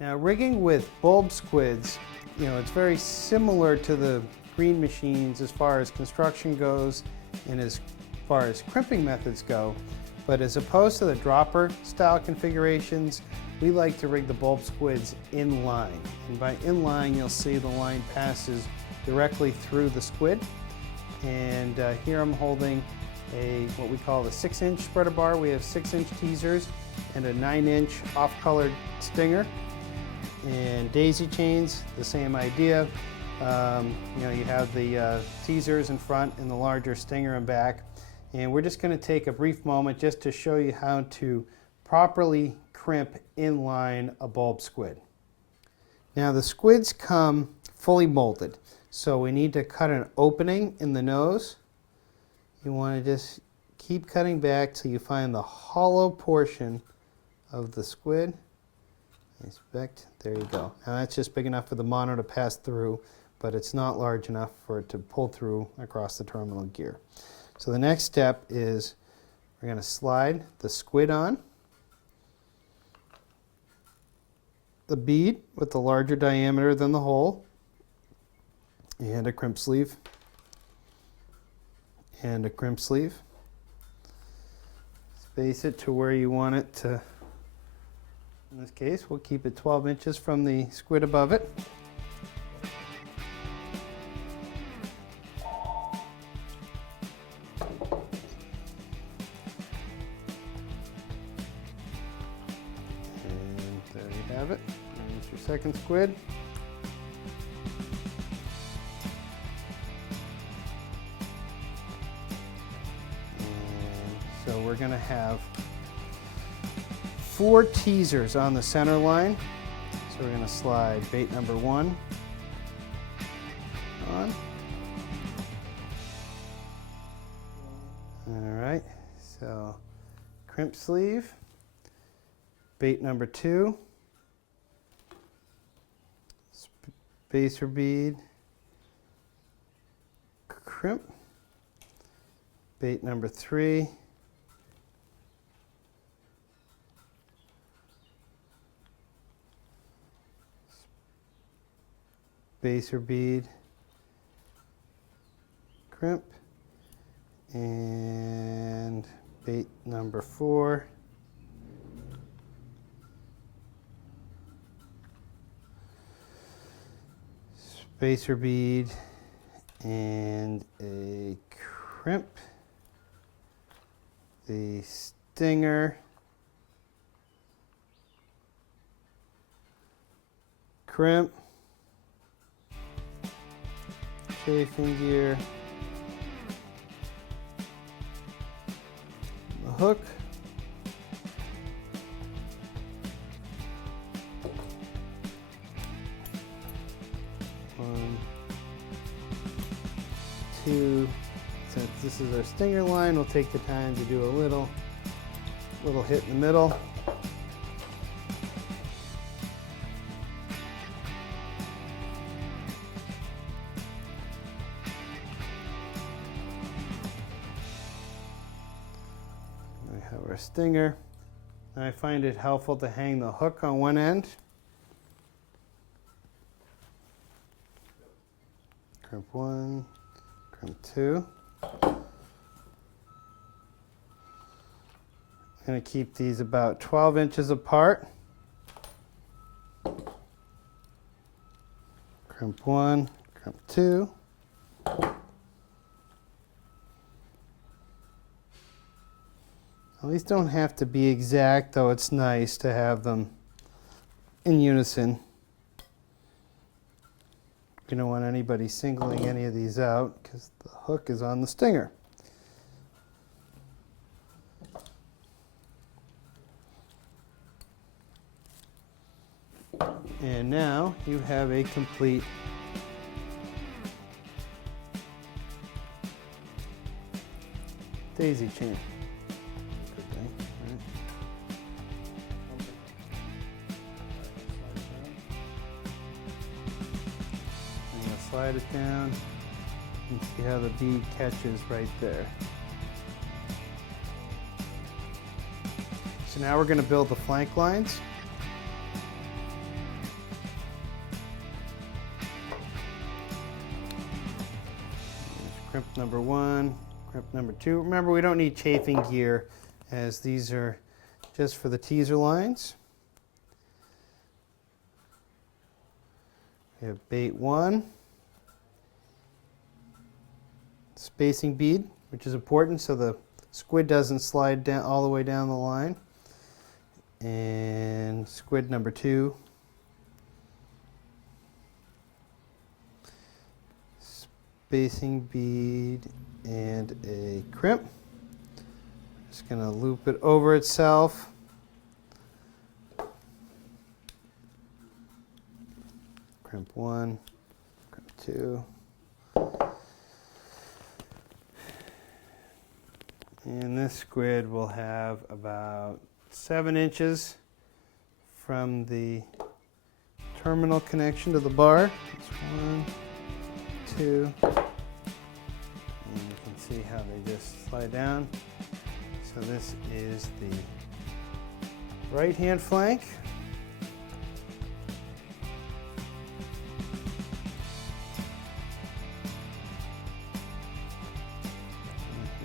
Now, rigging with bulb squids, it's very similar to the green machines as far as construction goes and as far as crimping methods go, but as opposed to the dropper style configurations, we like to rig the bulb squids in line. And by in line, you'll see the line passes directly through the squid. And here I'm holding what we call the 6-inch spreader bar. We have 6-inch teasers and a 9-inch off-colored stinger. And daisy chains, the same idea. You have the teasers in front and the larger stinger in back. And we're just going to take a brief moment just to show you how to properly crimp inline a bulb squid. Now the squids come fully molded, so we need to cut an opening in the nose. You want to just keep cutting back till you find the hollow portion of the squid. Inspect, there you go. Now that's just big enough for the mono to pass through, but it's not large enough for it to pull through across the terminal gear. So the next step is we're going to slide the squid on. The bead with the larger diameter than the hole, and a crimp sleeve, and a crimp sleeve. Space it to where you want it to. In this case, we'll keep it 12 inches from the squid above it. And there you have it. There's your second squid. And so we're going to have 4 teasers on the center line. So we're going to slide bait number 1 on. All right, so crimp sleeve, bait number 2, spacer bead, crimp, bait number 3, spacer bead, crimp, and bait number 4, spacer bead, and a crimp, the stinger, crimp, chafing gear, the hook, one, two. Since this is our stinger line, we'll take the time to do a little hit in the middle. We have our stinger. And I find it helpful to hang the hook on one end. Crimp 1, crimp 2. I'm going to keep these about 12 inches apart. Crimp 1, crimp 2. These don't have to be exact, though it's nice to have them in unison. You don't want anybody singling any of these out because the hook is on the stinger. And now you have a complete daisy chain. Good thing, right? I'm going to slide it down and see how the bead catches right there. So now we're going to build the flank lines. crimp number 1, crimp number 2. Remember, we don't need chafing gear as these are just for the teaser lines. We have bait 1, spacing bead, which is important so the squid doesn't slide down all the way down the line. And squid number 2. Spacing bead and a crimp. Just going to loop it over itself. Crimp 1, crimp 2. And this squid will have about 7 inches from the terminal connection to the bar. That's 1, 2. And you can see how they just slide down. So this is the right hand flank.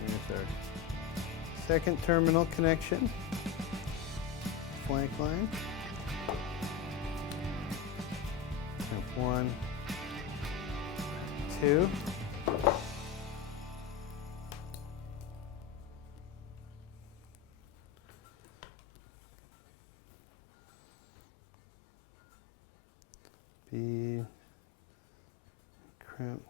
Here's our second terminal connection, flank line. Crimp 1, 2. Bead, crimp.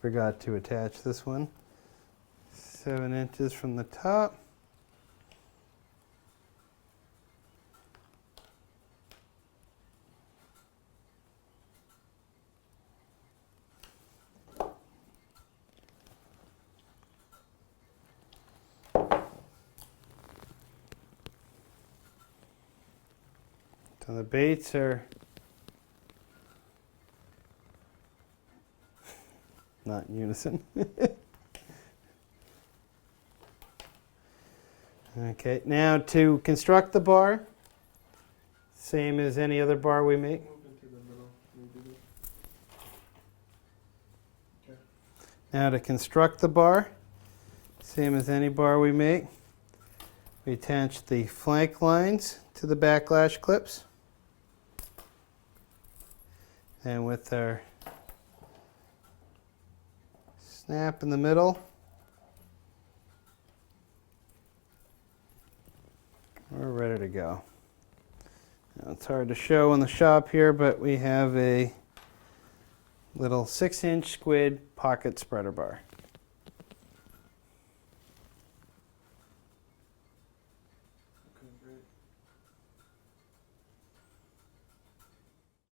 Forgot to attach this one. 7 inches from the top. So the baits are not in unison. Okay, now to construct the bar, same as any other bar we make. Now to construct the bar, same as any bar we make, we attach the flank lines to the backlash clips. And with our snap in the middle, we're ready to go. Now, it's hard to show in the shop here, but we have a little 6-inch squid pocket spreader bar.